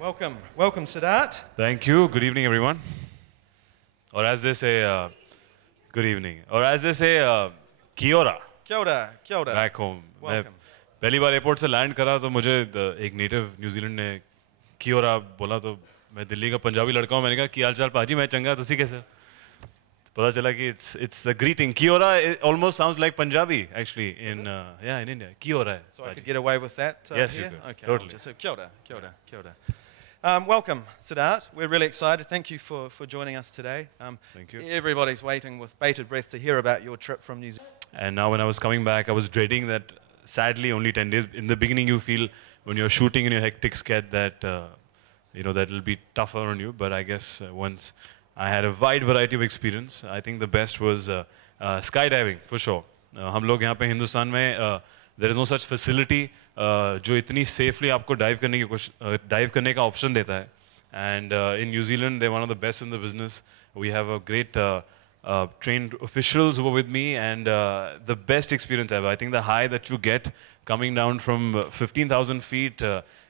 Welcome, welcome, Sidharth. Thank you. Good evening, everyone. Or as they say, good evening. Or as they say, kia ora. Kia ora, kia ora. Back home. मैं Welcome. पहली बार airport से land करा तो मुझे एक native New Zealand ने की ओरा बोला तो मैं दिल्ली का पंजाबी लड़का हूँ मैंने कहा की हाल चाल पाजी मैं चंगा तुसी कैसे पता चला कि it's a greeting की ओरा almost sounds like Punjabi actually in India की ओरा है So I could get away with that Yes, here? you could. Okay, Totally. So kia ora, kia ora, kia ora. Welcome, Sidharth. We're really excited. Thank you for joining us today. Thank you. Everybody's waiting with bated breath to hear about your trip from New Zealand. And now when I was coming back I was dreading that sadly only 10 days in the beginning you feel when you're shooting in your hectic sked that that it'll be tougher on you but I guess once I had a wide variety of experience I think the best was skydiving for sure हम लोग यहाँ पे हिंदुस्तान में there is no such facility जो इतनी safely आपको dive करने का option देता है and in New Zealand they're one of the best in the business we have a great trained officials who were with me and the best experience ever. I think the high that you get coming down from 15,000 feet,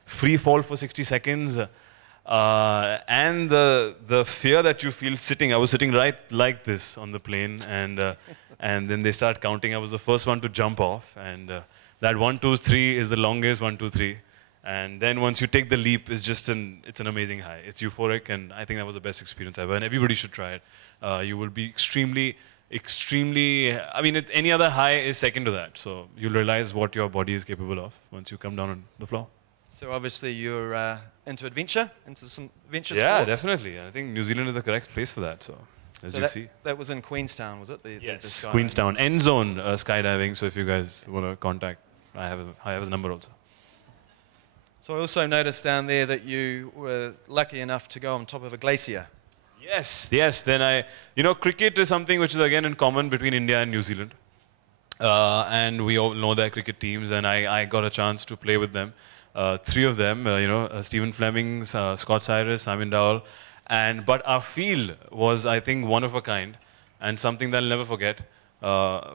free fall for 60 seconds, and the fear that you feel sitting. I was sitting right like this on the plane and then they start counting. I was the first one to jump off and that 1, 2, 3 is the longest 1, 2, 3. And then once you take the leap, it's an amazing high. It's euphoric, and I think that was the best experience ever. And everybody should try it. You will be extremely. I mean, any other high is second to that. So you'll realize what your body is capable of once you come down on the floor. So obviously you're into adventure, into some adventure Yeah, sports. definitely. I think New Zealand is the correct place for that. So as you see. That was in Queenstown, was it? Yes, Queenstown. End zone skydiving. So if you guys want to contact, I have his number also. So I also noticed down there that you were lucky enough to go on top of a glacier. Yes. Then cricket is something which is again in common between India and New Zealand. And we all know their cricket teams and I got a chance to play with them. 3 of them, Stephen Fleming, Scott Cyrus, Simon Dowell. But our field was, I think, one of a kind and something that I'll never forget.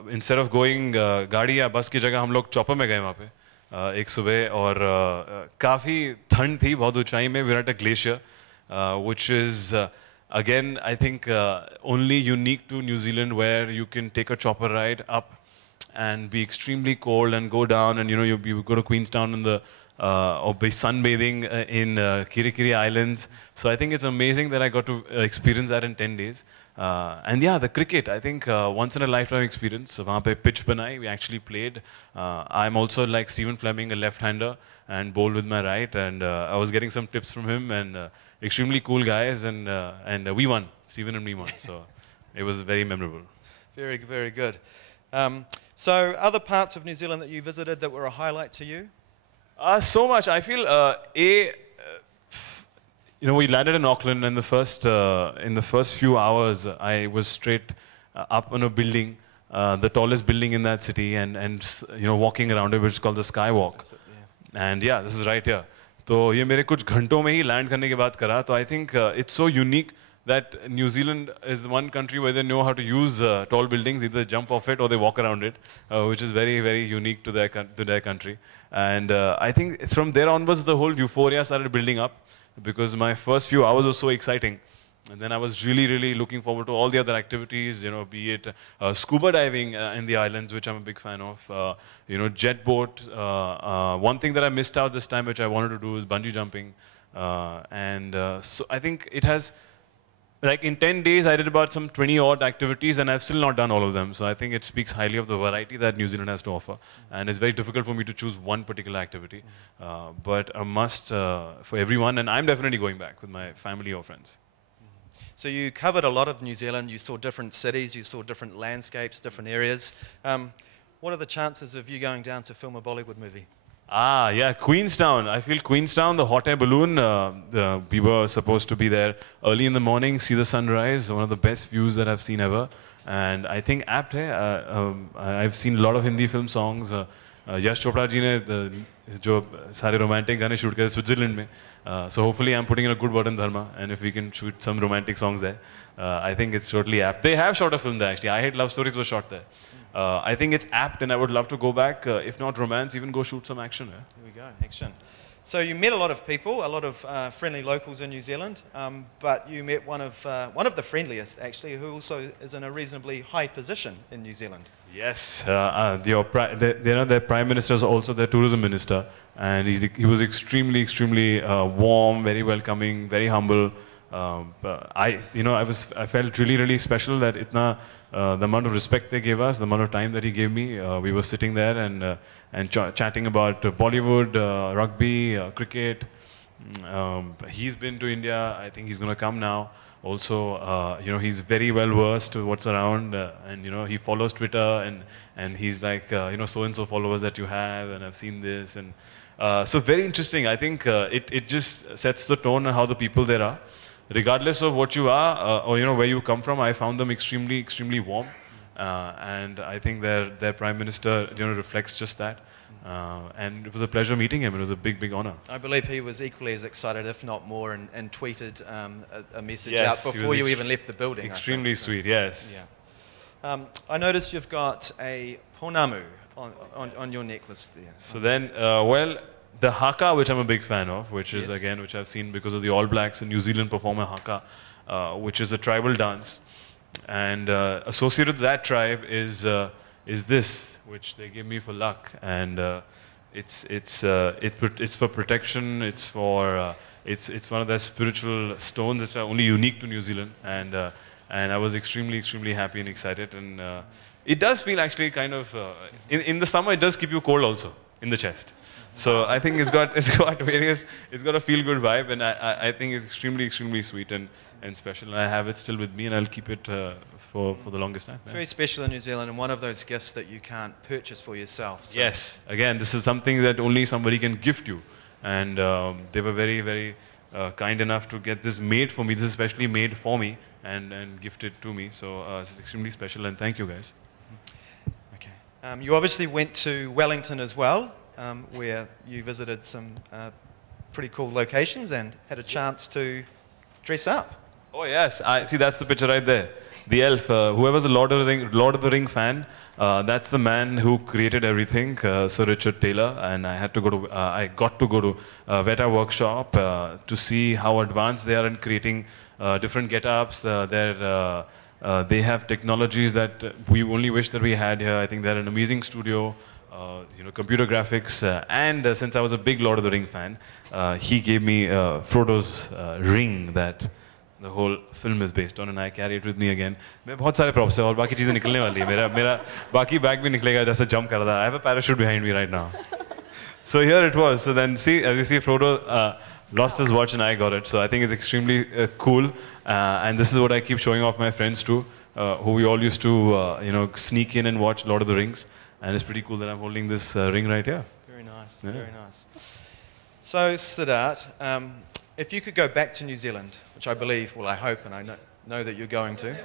Instead of going गाड़ी या बस की जगह हम लोग chopper में गए वहाँ पे एक सुबह और काफ़ी ठंड थी बहुत ऊंचाई में we're at a glacier which is again I think only unique to New Zealand where you can take a chopper ride up and be extremely cold and go down and you go to Queenstown in the or be sunbathing in Kirikiri Islands. So I think it's amazing that I got to experience that in 10 days. And yeah, the cricket, I think once in a lifetime experience. वहाँ पे pitch बनाई, we actually played. I'm also like Stephen Fleming, a left-hander, and bowled with my right. And I was getting some tips from him, and extremely cool guys. And we won, Stephen and me won. So it was very memorable. Very, very good. So other parts of New Zealand that you visited that were a highlight to you? So much. I feel we landed in Auckland, and in the first few hours, I was straight up on a building, the tallest building in that city, and walking around it, which is called the Skywalk. That's it, yeah. And yeah, this is right here. तो ये मेरे कुछ घंटों में ही land करने के बाद करा. तो I think it's so unique that New Zealand is one country where they know how to use tall buildings, either jump off it or they walk around it, which is very, very unique to their country. And I think from there onwards, the whole euphoria started building up because my first few hours were so exciting. And then I was really, really looking forward to all the other activities, be it scuba diving in the islands, which I'm a big fan of, jet boat. One thing that I missed out this time, which I wanted to do, is bungee jumping. So I think it has, like in 10 days, I did about some 20 odd activities and I've still not done all of them. So I think it speaks highly of the variety that New Zealand has to offer. And it's very difficult for me to choose one particular activity, but a must for everyone. And I'm definitely going back with my family or friends. So you covered a lot of New Zealand. You saw different cities, you saw different landscapes, different areas. What are the chances of you going down to film a Bollywood movie? Yeah, Queenstown. I feel Queenstown, the hot air balloon, we were supposed to be there early in the morning, see the sunrise, one of the best views that I've seen ever. And I think apt hai. I've seen a lot of Hindi film songs. Yash Chopra ji ne jo sare romantic gaane shoot kare Switzerland mein. So hopefully I'm putting in a good word in Dharma, and if we can shoot some romantic songs there, I think it's totally apt. They have shot a film there actually. I Hate Love Stories was shot there. I think it's apt and I would love to go back, if not romance, even go shoot some action. Here we go, action. So you met a lot of people, a lot of friendly locals in New Zealand, but you met one of the friendliest, actually, who also is in a reasonably high position in New Zealand. Yes, their prime minister is also their tourism minister, and he was extremely warm, very welcoming, very humble. I felt really special that the amount of respect they gave us, the amount of time that he gave me. We were sitting there and chatting about Bollywood, rugby, cricket. He's been to India. I think he's going to come now. Also, he's very well versed to what's around, and he follows Twitter, and he's like, so and so followers that you have, and I've seen this, and so very interesting. I think it just sets the tone on how the people there are, regardless of what you are or where you come from. I found them extremely warm, and I think their prime minister reflects just that. And it was a pleasure meeting him. It was a big honor. I believe he was equally as excited, if not more, and tweeted a message yes, out before you even left the building. Extremely sweet, yes. Yeah. I noticed you've got a ponamu on your necklace there. So then, the haka, which I'm a big fan of, which is again, which I've seen because of the All Blacks in New Zealand perform a haka, which is a tribal dance, and associated with that tribe is this, which they give me for luck, and it's for protection. It's for it's one of their spiritual stones that are only unique to New Zealand, and I was extremely happy and excited, and it does feel actually kind of in the summer it does keep you cold also in the chest. So I think it's got a feel-good vibe, and I think it's extremely sweet and special. And I have it still with me, and I'll keep it for the longest time. It's very special in New Zealand, and one of those gifts that you can't purchase for yourself. So. Yes, again, this is something that only somebody can gift you, and they were very kind enough to get this made for me. This is especially made for me and gifted to me. So this is extremely special, and thank you guys. Okay. You obviously went to Wellington as well. Where you visited some pretty cool locations and had a chance to dress up. Oh yes, I see. That's the picture right there. The elf. Whoever's a Lord of the Ring fan, that's the man who created everything, Sir Richard Taylor. And I got to go to Veta workshop to see how advanced they are in creating different get-ups. They have technologies that we only wish that we had here. I think they're an amazing studio. Computer graphics, and since I was a big Lord of the Ring fan, he gave me Frodo's ring that the whole film is based on, and I carry it with me again. मैं बहुत सारे props हैं और बाकी चीजें निकलने वाली है. मेरा बाकी bag भी निकलेगा जैसे jump कर रहा था. I have a parachute behind me right now. So here it was. So then see, as you see, Frodo lost his watch and I got it. So I think it's extremely cool, and this is what I keep showing off my friends too, who we all used to sneak in and watch Lord of the Rings. And it's pretty cool that I'm holding this ring right here. Very nice, very nice. So, Sidharth, if you could go back to New Zealand, which I believe, well, I hope and I know that you're going to.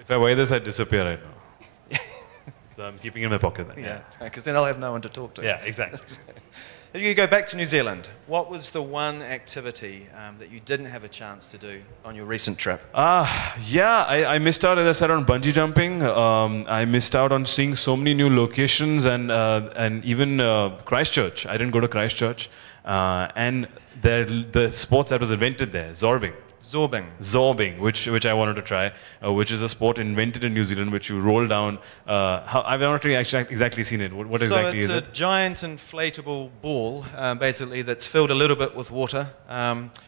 If I wear this, I'd disappear right now. So I'm keeping it in my pocket then. Yeah, because then I'll have no one to talk to. Yeah, exactly. If you could go back to New Zealand, what was the one activity that you didn't have a chance to do on your recent trip? I missed out, as I said, on bungee jumping. I missed out on seeing so many new locations and even Christchurch. I didn't go to Christchurch. And the sports that was invented there, Zorbing, which I wanted to try, which is a sport invented in New Zealand, which you roll down. I've not really exactly seen it. What exactly is it? So it's a giant inflatable ball, basically, that's filled a little bit with water.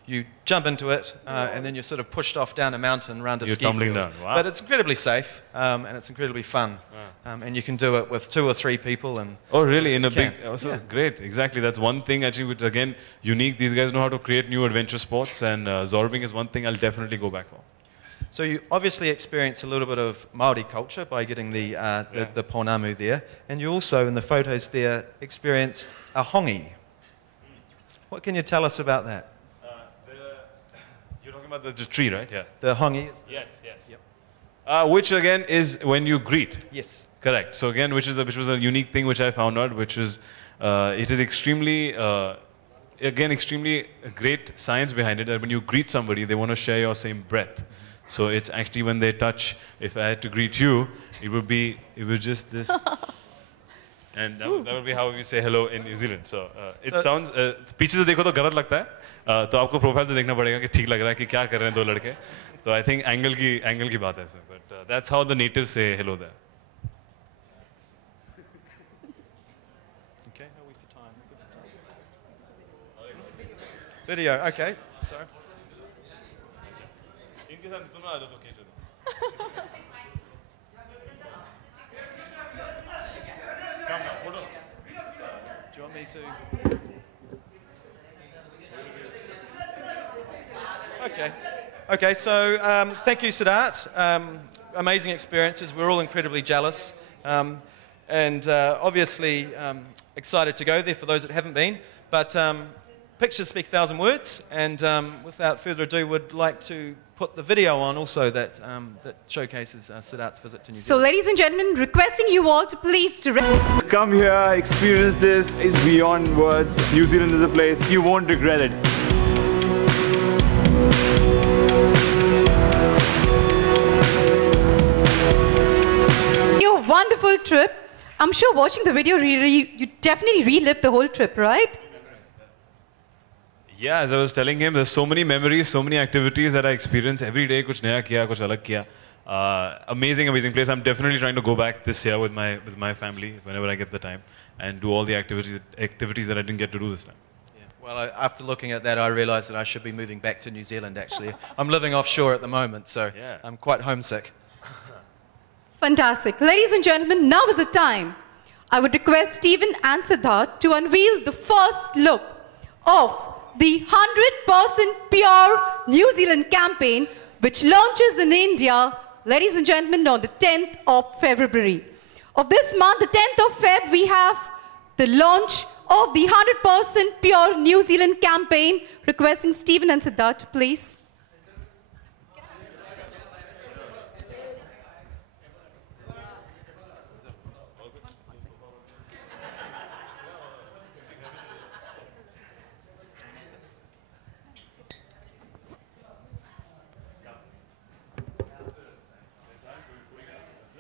You jump into it, and then you're sort of pushed off down a mountain around a ski field. You're tumbling down. Wow. But it's incredibly safe, and it's incredibly fun. And you can do it with 2 or 3 people. And oh, really? In a big... Oh, so great. Exactly. That's one thing, actually, which, again, unique. These guys know how to create new adventure sports, and Zorbing is one thing I'll definitely go back for. So you obviously experienced a little bit of Māori culture by getting the ponamu there. And you also, in the photos there, experienced a hongi. What can you tell us about that? You're talking about the tree, right? Yeah. The hongi? Yes. Yep. Which, again, is when you greet. Yes. Correct. So again, which was a unique thing which I found out, which is it is extremely great science behind it. That when you greet somebody, they want to share your same breath. So it's actually when they touch, if I had to greet you, it would just this. And that would be how we say hello in New Zealand. So it sounds, पीछे से देखो तो गलत लगता है, तो आपको profile से देखना पड़ेगा कि ठीक लग रहा है कि क्या कर रहे हैं दो लड़के. So I think angle की बात है. But that's how the natives say hello there. Okay, how are we for time? Good for time? Video, okay. Sorry. इनके साथ तुम आ जाओ तो खींच दो. Come on, hold on. Do you want me to? Okay. Okay, so thank you, Sidharth. Amazing experiences. We're all incredibly jealous. And obviously excited to go there for those that haven't been. But pictures speak 1,000 words. And without further ado, would like to put the video on also that showcases Sidharth's visit to New Zealand. So, ladies and gentlemen, requesting you all to please come here, experience this. It's beyond words. New Zealand is a place you won't regret it. Your wonderful trip. I'm sure watching the video, you definitely relived the whole trip, right? Yeah, as I was telling him, there's so many memories, so many activities that I experience every day. Kuch naya kiya, kuch alag kiya. Amazing, amazing place. I'm definitely trying to go back this year with my family whenever I get the time and do all the activities that I didn't get to do this time. Yeah. Well, after looking at that, I realised that I should be moving back to New Zealand. Actually, I'm living offshore at the moment, so Yeah. I'm quite homesick. Fantastic. Ladies and gentlemen, now is the time. I would request Stephen and Sidharth to unveil the first look of the 100% Pure New Zealand campaign, which launches in India, ladies and gentlemen, on the 10th of February. Of this month, the 10th of Feb, we have the launch of the 100% Pure New Zealand campaign. Requesting Stephen and Sidharth, please.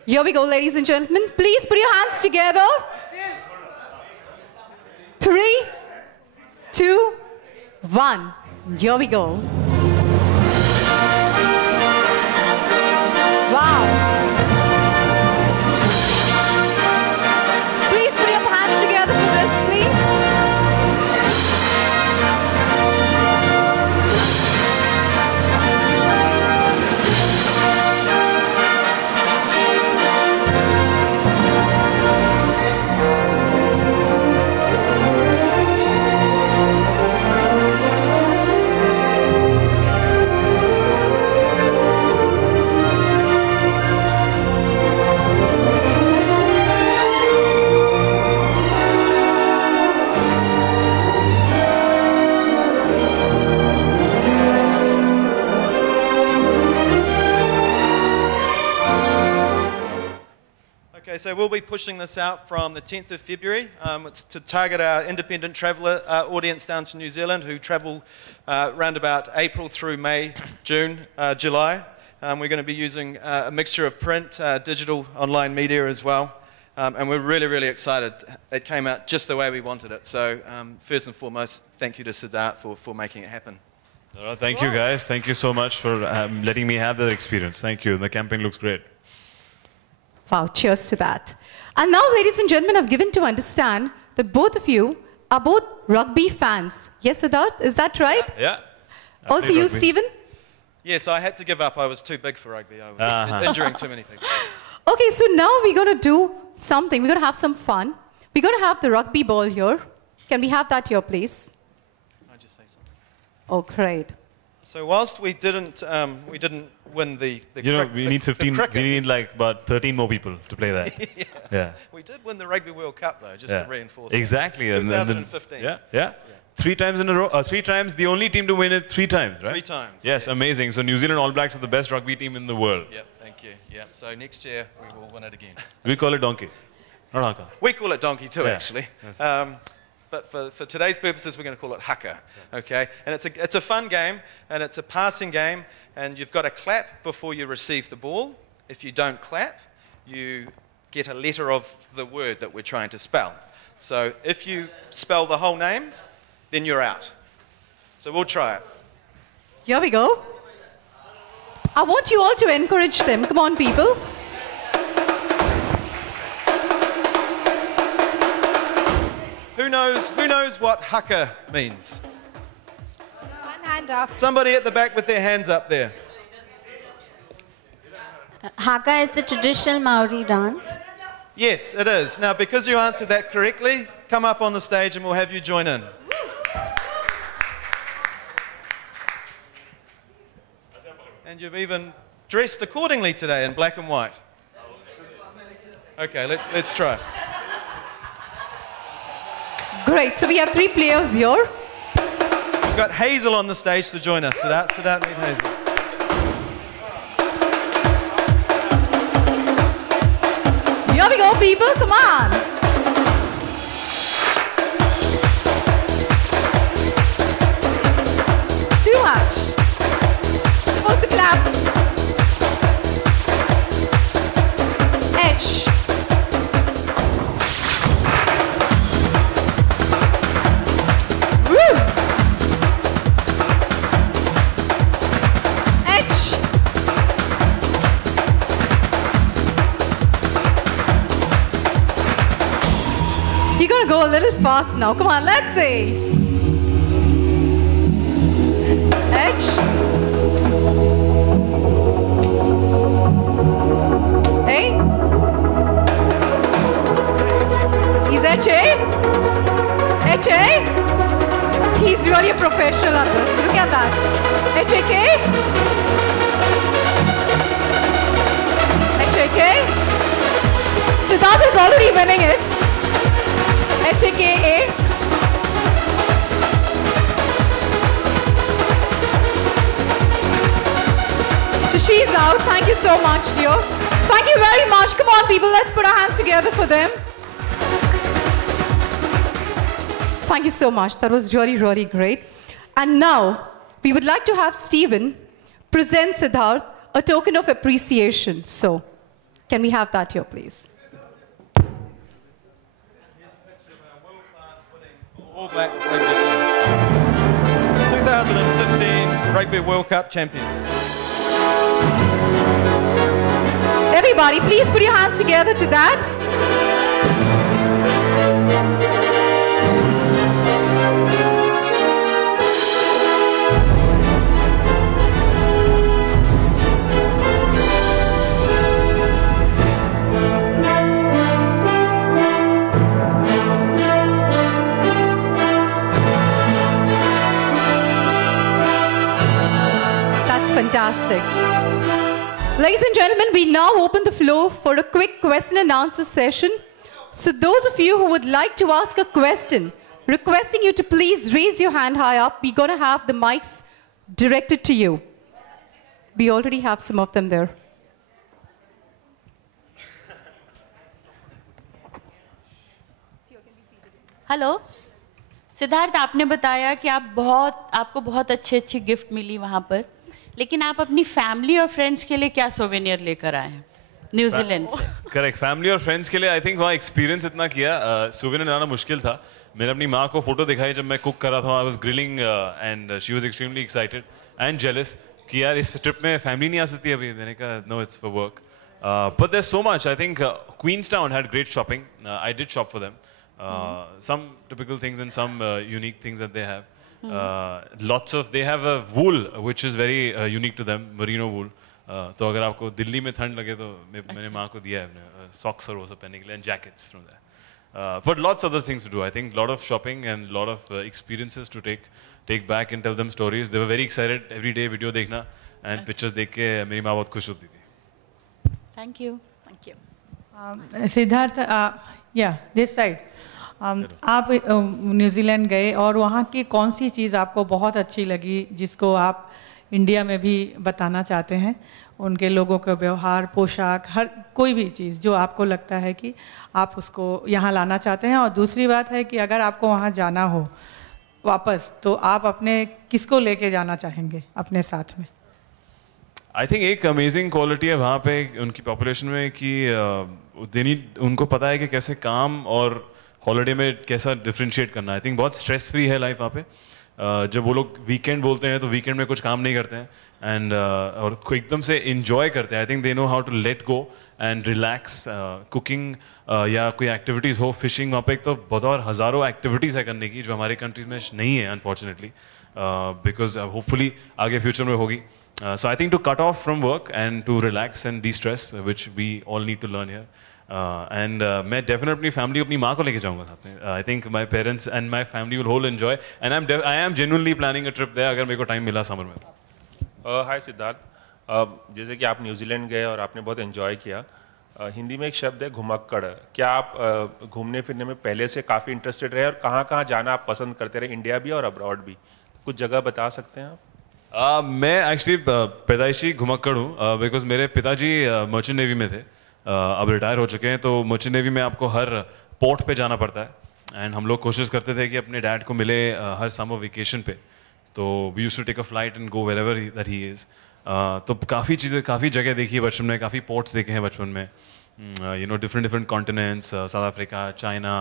Here we go, ladies and gentlemen. Please put your hands together. 3, 2, 1. Here we go. Wow. Please put your hands together for this, please. Okay, so we'll be pushing this out from the 10th of February. It's to target our independent traveller audience down to New Zealand who travel around about April through May, June, July. We're going to be using a mixture of print, digital, online media as well. And we're really, really excited. It came out just the way we wanted it. So first and foremost, thank you to Sidharth for making it happen. Thank you guys. Thank you so much for letting me have that experience. Thank you. The campaign looks great. Wow, cheers to that. And now, ladies and gentlemen, I've given to understand that both of you are both rugby fans. Yes, Sidharth, is that right? Yeah. Also you, Stephen? Yes, I had to give up. I was too big for rugby. I was injuring too many people. Okay, so now we're going to do something. We're going to have some fun. We're going to have the rugby ball here. Can we have that here, please? Can I just say something? Oh, great. So whilst we didn't win the we need 15. We need like about 13 more people to play that. Yeah. We did win the Rugby World Cup though, just to reinforce. Exactly. That. 2015. Yeah. 3 times in a row. 3 times. The only team to win it 3 times, right? 3 times. Yes, amazing. So New Zealand All Blacks are the best rugby team in the world. Yep. Thank you. Yep. So next year we will win it again. We call it donkey. Not haka. We call it donkey too, actually. But for today's purposes, we're going to call it haka. Okay. And it's a fun game, and it's a passing game, And you've got to clap before you receive the ball. If you don't clap, you get a letter of the word that we're trying to spell. So if you spell the whole name, then you're out. So we'll try it. Here we go. I want you all to encourage them. Come on, people. Who knows what haka means? One hand up. Somebody at the back with their hands up there. Haka is the traditional Maori dance. Yes, it is. Now, because you answered that correctly, come up on the stage and we'll have you join in. And you've even dressed accordingly today in black and white. Okay, let's try. Great. So we have 3 players here. We've got Hazel on the stage to join us. Sidharth, meet Hazel. Here we go, people. Come on. Too much. Supposed to clap. Edge. Woo. Edge. You're gonna go a little fast now. Come on, let's see. Edge. Hey. He's Edge, eh? Edge, eh? He's really a professional at this. Look at that. HAK. HAK. Sidharth is already winning it. HAKA. So she's out. Thank you so much, dear. Thank you very much. Come on, people. Let's put our hands together for them. Thank you so much. That was really, really great. And now, we would like to have Stephen present Sidharth a token of appreciation. So, can we have that here, please? All Black Rugby team. 2015 Rugby World Cup champions. Everybody, please put your hands together to that. Fantastic. Ladies and gentlemen, we now open the floor for a quick question and answer session. So those of you who would like to ask a question, requesting you to please raise your hand high up. We're going to have the mics directed to you. We already have some of them there. Hello Siddharth, आपने बताया कि आपको बहुत अच्छी gift मिली वहाँ पर, लेकिन आप अपनी फैमिली और फ्रेंड्स के लिए क्या सोवेनियर लेकर आए हैं न्यूजीलैंड से? करेक्ट, फैमिली और फ्रेंड्स के लिए आई थिंक वहाँ एक्सपीरियंस इतना किया, सोवेनियर लाना मुश्किल था. मैंने अपनी माँ को फोटो दिखाई जब मैं कुक कर रहा था. I was grilling and she was extremely excited and jealous कि यार इस ट्रिप में फैमिली नहीं आ सकती अभी. मैंने कहा no, it's for work. But there so much. I think Queenstown had great shopping. I did shop for them. Some typical things and some unique things that they have. They have a wool which is very unique to them, merino wool. तो अगर आपको दिल्ली में ठंड लगे तो मैंने माँ को दिया है socks और वो सब पहनने के लिए, and jackets from there. But lots other things to do. I think lot of shopping and lot of experiences to take back and tell them stories. They were very excited every day video देखना and pictures देख के मेरी माँ बहुत खुश होती थी. Thank you. Thank you. Siddharth, this side. आप न्यूजीलैंड गए और वहाँ की कौन सी चीज़ आपको बहुत अच्छी लगी जिसको आप इंडिया में भी बताना चाहते हैं? उनके लोगों का व्यवहार, पोशाक, हर कोई भी चीज़ जो आपको लगता है कि आप उसको यहाँ लाना चाहते हैं. और दूसरी बात है कि अगर आपको वहाँ जाना हो वापस तो आप अपने किसको लेके जाना चाहेंगे अपने साथ में? आई थिंक एक अमेजिंग क्वालिटी है वहाँ पे उनकी पॉपुलेशन में कि उनको पता है कि कैसे काम और हॉलीडे में कैसा डिफ्रेंशिएट करना है। आई थिंक बहुत स्ट्रेस फ्री है लाइफ वहाँ पे। जब वो लोग वीकेंड बोलते हैं तो वीकेंड में कुछ काम नहीं करते हैं एंड और एकदम से इंजॉय करते हैं। I think they know how to let go and relax. Cooking या कोई एक्टिविटीज़ हो, फिशिंग, वहाँ पे एक तो बहुत और हज़ारों एक्टिविटीज़ है करने की जो हमारे कंट्रीज में नहीं है अनफॉर्चुनेटली, बिकॉज होपफुली आगे फ्यूचर में होगी। So I think to cut off from work and to relax and de-stress, which we all need to learn here. And मैं definitely अपनी family अपनी माँ को लेके जाऊँगा साथ में। I think my parents and my family will whole enjoy. And I am genuinely planning a trip there अगर मेरे को time मिला summer में। हाय सिद्धार्थ, जैसे कि आप न्यूजीलैंड गए और आपने बहुत एंजॉय किया, हिंदी में एक शब्द है घुमक्कड़। क्या आप घूमने फिरने में पहले से काफ़ी इंटरेस्टेड रहे और कहाँ कहाँ जाना आप पसंद करते रहे, इंडिया भी और अब्रॉड भी? कुछ जगह बता सकते हैं आप? मैं एक्चुअली पैदाइशी घुमक्कड़ हूँ बिकॉज मेरे पिताजी मर्चेंट नेवी में थे, अब रिटायर हो चुके हैं। तो मर्चेंट नेवी में आपको हर पोर्ट पे जाना पड़ता है एंड हम लोग कोशिश करते थे कि अपने डैड को मिले हर समर वेकेशन पे। तो we used to take a flight and go wherever that he is. तो काफ़ी जगह देखी है बचपन में, काफ़ी पोर्ट्स देखे हैं बचपन में, you know different continents, south Africa, China,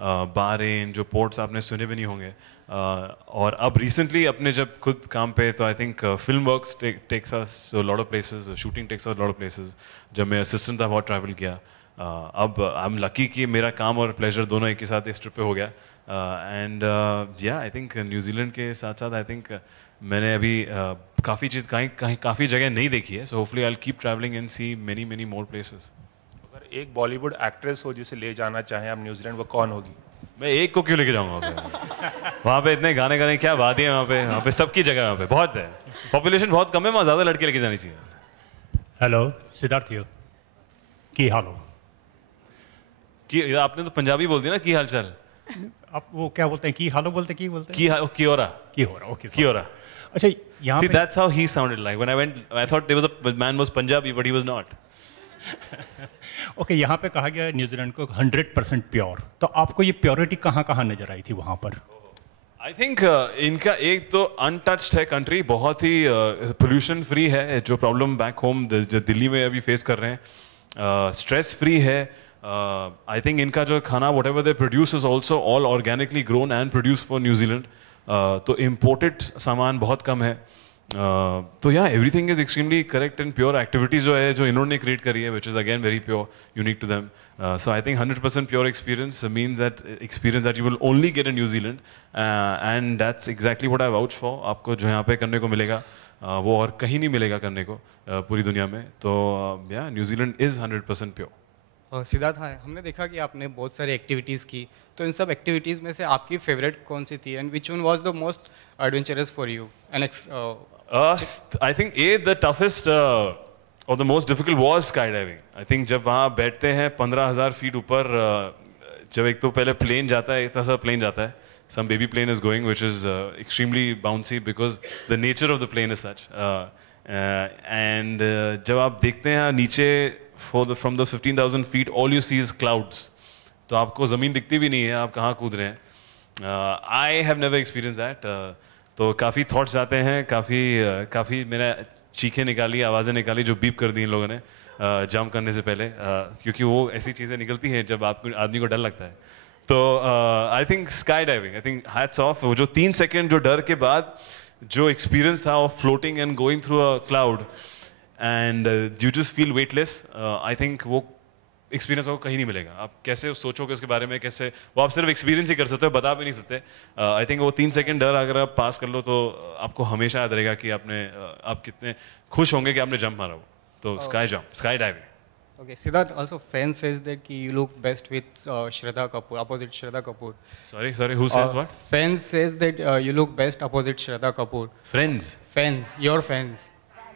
बाहरेन, जो पोर्ट्स आपने सुने भी नहीं होंगे। और अब रिसेंटली अपने जब खुद काम पे, तो I think film works takes us to lot of places, shooting takes us lot of places. जब मैं असिस्टेंट था बहुत ट्रैवल किया। अब आई एम लकी कि मेरा काम और प्लेजर दोनों एक ही साथ इस ट्रिप पे हो गया। एंड या आई थिंक न्यूजीलैंड के साथ साथ आई थिंक मैंने अभी काफ़ी चीज़ काफ़ी जगह नहीं देखी है। So hopefully I will keep travelling and see many more places. अगर एक बॉलीवुड एक्ट्रेस हो जिसे ले जाना चाहें आप न्यूजीलैंड, वो कौन होगी? मैं एक को क्यों लेके जाऊंगा वहाँ पे इतने गाने गाने क्या बात है वहाँ पे सबकी जगह वहाँ पे बहुत है, पॉपुलेशन बहुत कम है, वहाँ ज़्यादा लड़के लेके जानी चाहिए। हेलो सिद्धार्थ हियर, की हाल हो? कि आपने तो पंजाबी बोल दिया ना, की हाल चाल? आप वो क्या बोलते हैं, की हालो बोलते, की बोलते हैं? की हो की हो रहा, ओके की हो रहा। अच्छा यहाँ See, पे that's how he sounded like when I went. I thought there was a man was Punjabi, but he was not. Okay यहाँ पे कहा गया न्यूजीलैंड को 100% प्योर, तो आपको ये प्योरिटी कहाँ कहाँ नजर आई थी वहाँ पर? आई थिंक इनका एक तो अनटच्ड है कंट्री, बहुत ही पोल्यूशन फ्री है, जो प्रॉब्लम बैक होम जो दिल्ली में अभी फेस कर रहे हैं, स्ट्रेस फ्री है। आई थिंक इनका जो खाना whatever they produce is also all organically grown and produce for New Zealand. तो इम्पोर्टेड सामान बहुत कम है। तो yeah everything is extremely correct and pure. Activities जो है जो इन्होंने क्रिएट करी है which is again very pure, unique to them. So I think 100% pure experience means that experience that you will only get in New Zealand, and that's exactly what I vouch for. आपको जो यहाँ पे करने को मिलेगा वो और कहीं नहीं मिलेगा करने को पूरी दुनिया में। तो yeah, New Zealand is 100% pure. Siddharth, हाँ, हमने देखा कि आपने बहुत सारी एक्टिविटीज़ की, तो इन सब एक्टिविटीज़ में से आपकी फेवरेट कौन सी थी, and which one was the most adventurous for you? I think the toughest और the most difficult was sky diving. I think जब वहाँ बैठते हैं 15,000 फीट ऊपर, जब एक तो पहले प्लेन जाता है, इतना सा प्लेन जाता है, some baby plane is going which is extremely bouncy because the nature of the plane is such. And जब आप देखते हैं नीचे from the 15,000 feet all you see is clouds, तो आपको ज़मीन दिखती भी नहीं है, आप कहाँ कूद रहे हैं। I have never experience that. तो काफ़ी थॉट्स आते हैं, काफ़ी मैंने चीखें निकाली, आवाज़ें निकाली जो बीप कर दी इन लोगों ने जंप करने से पहले, क्योंकि वो ऐसी चीज़ें निकलती हैं जब आपको आदमी को डर लगता है। तो I think sky diving, I think hats off. वो जो 3 सेकेंड जो डर के बाद जो एक्सपीरियंस था of floating and going through a cloud and you just feel weightless, I think वो एक्सपीरियंस आपको कहीं नहीं मिलेगा। आप कैसे सोचोगे उसके बारे में, कैसे वो आप सिर्फ एक्सपीरियंस ही कर सकते हो, बता भी नहीं सकते। आई थिंक वो 3 सेकंड डर अगर आप पास कर लो तो आपको हमेशा याद रहेगा कि आप कितने खुश होंगे कि आपने जंप मारा हो। तो sky diving. Okay, Siddharth, also fan says that you look best with Shraddha Kapoor, opposite Shraddha Kapoor. Sorry, who says what? Fan says that you look best opposite Shraddha Kapoor. Friends? Fans, your fans.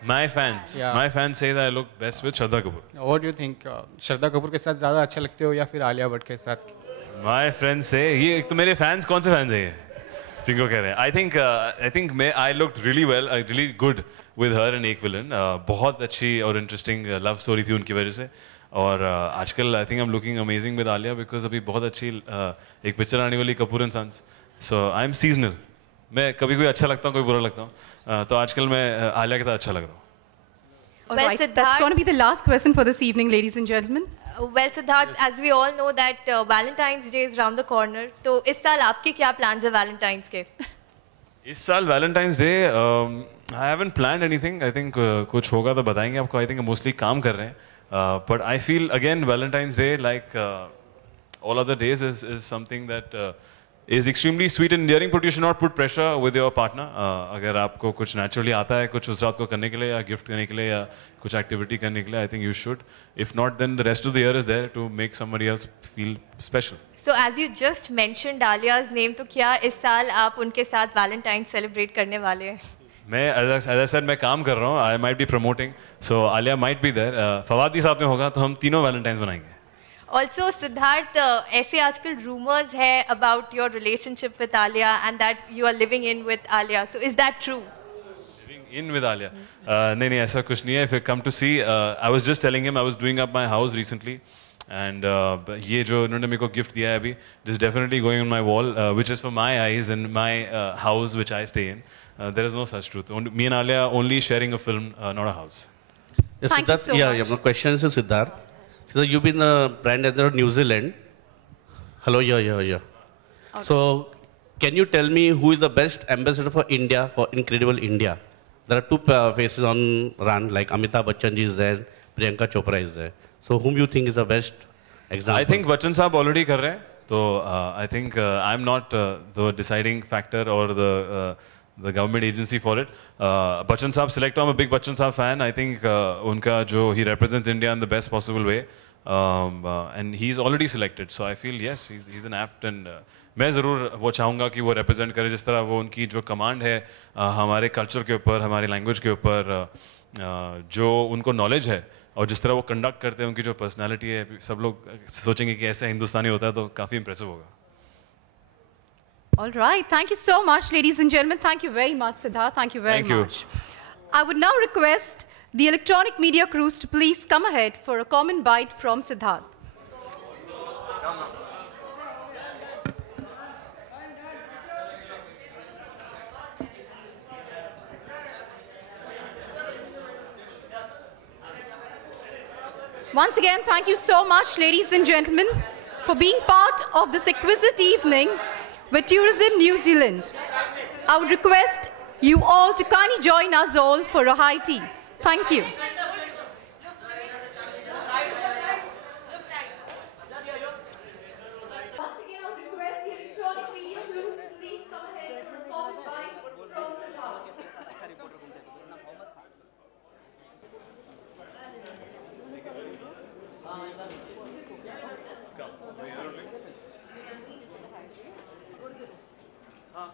My fans? Yeah. My fans say that I look best with Shraddha Kapoor. What do you think? Shraddha Kapoor के साथ ज़्यादा अच्छे लगते हो या फिर आलिया भट्ट के साथ? My friends say, ये एक तो मेरे fans कौन से fans हैं ये जिनको कह रहे हैं? I think I looked really well, really good with her and एक villain. बहुत अच्छी और interesting love story थी उनकी वजह से। और आजकल I think I'm looking amazing with Alia because अभी बहुत अच्छी एक पिक्चर आने वाली Kapoor and sons. So I'm seasonal. मैं कभी कोई अच्छा लगता हूँ, कोई बुरा लगता हूँ। तो आजकल मैं आलिया के साथ अच्छा लग रहा हूँ। All Well, right, that's Sidharth- going to be the last question for this evening, ladies and gentlemen. Well, Sidharth, as we all know that Valentine's Day is around the corner. तो इस साल आपके क्या plans है Valentine's के? इस साल Valentine's Day I haven't planned anything. I think कुछ होगा तो बताएंगे आपको. I think mostly काम कर रहे हैं. But I feel again Valentine's Day like all other days is something that is extremely sweet and endearing, but you should not put pressure with your partner. अगर आपको कुछ naturally आता है कुछ उस रात को करने के लिए या gift करने के लिए या कुछ activity करने के लिए, I think you should. If not, then the rest of the year is there to make somebody else feel special. So as you just mentioned Alia's name, तो क्या इस साल आप उनके साथ Valentine's celebrate करने वाले हैं? मैं as I said मैं काम कर रहा हूँ. I might be promoting, so Alia might be there. Fawad भी साथ में होगा तो हम तीनों Valentine's बनाएंगे. Also, Sidharth, ऐसे आजकल rumors है about your relationship with Alia and that you are living in with Alia. So is that true? Living in with Alia? नहीं नहीं ऐसा कुछ नहीं है. If you come to see, I was just telling him I was doing up my house recently, and ये जो इन्होंने मेरे को gift दिया है अभी, this is definitely going on my wall, which is for my eyes and my house which I stay in. There is no such truth. Me and Alia only sharing a film, not a house. Yes, Thank you Sidharth, so much. my question is to Sidharth. So you've been the brand ambassador of New Zealand. Hello, yeah. Okay. So can you tell me who is the best ambassador for India, for Incredible India? There are two faces on run, like Amitabh Bachchan ji is there, Priyanka Chopra is there. So whom you think is the best example? I think Bachchan साहब already कर रहे हैं. So I think I'm not the deciding factor or the government agency for it. Bachchan साहब select. I'm a big Bachchan साहब fan. I think उनका जो he represents India in the best possible way, and he's already selected. So I feel yes, he's an apt and मैं ज़रूर वो चाहूँगा कि वो represent करे जिस तरह वो उनकी जो command है हमारे culture के ऊपर, हमारी language के ऊपर, जो उनको knowledge है और जिस तरह वो conduct करते हैं, उनकी जो personality है, सब लोग सोचेंगे कि ऐसा हिंदुस्तानी होता है तो काफ़ी impressive होगा. All right. Thank you so much, ladies and gentlemen. Thank you very much, Sidharth. Thank you very Thank you. much. I would now request the electronic media crews to please come ahead for a comment bite from Sidharth. Once again, thank you so much, ladies and gentlemen, for being part of this exquisite evening with Tourism New Zealand. I would request you all to kindly join us all for a high tea. Thank you. Once again, I would request the electronic media crews to please come ahead for a comment bite from Sidharth. हाँ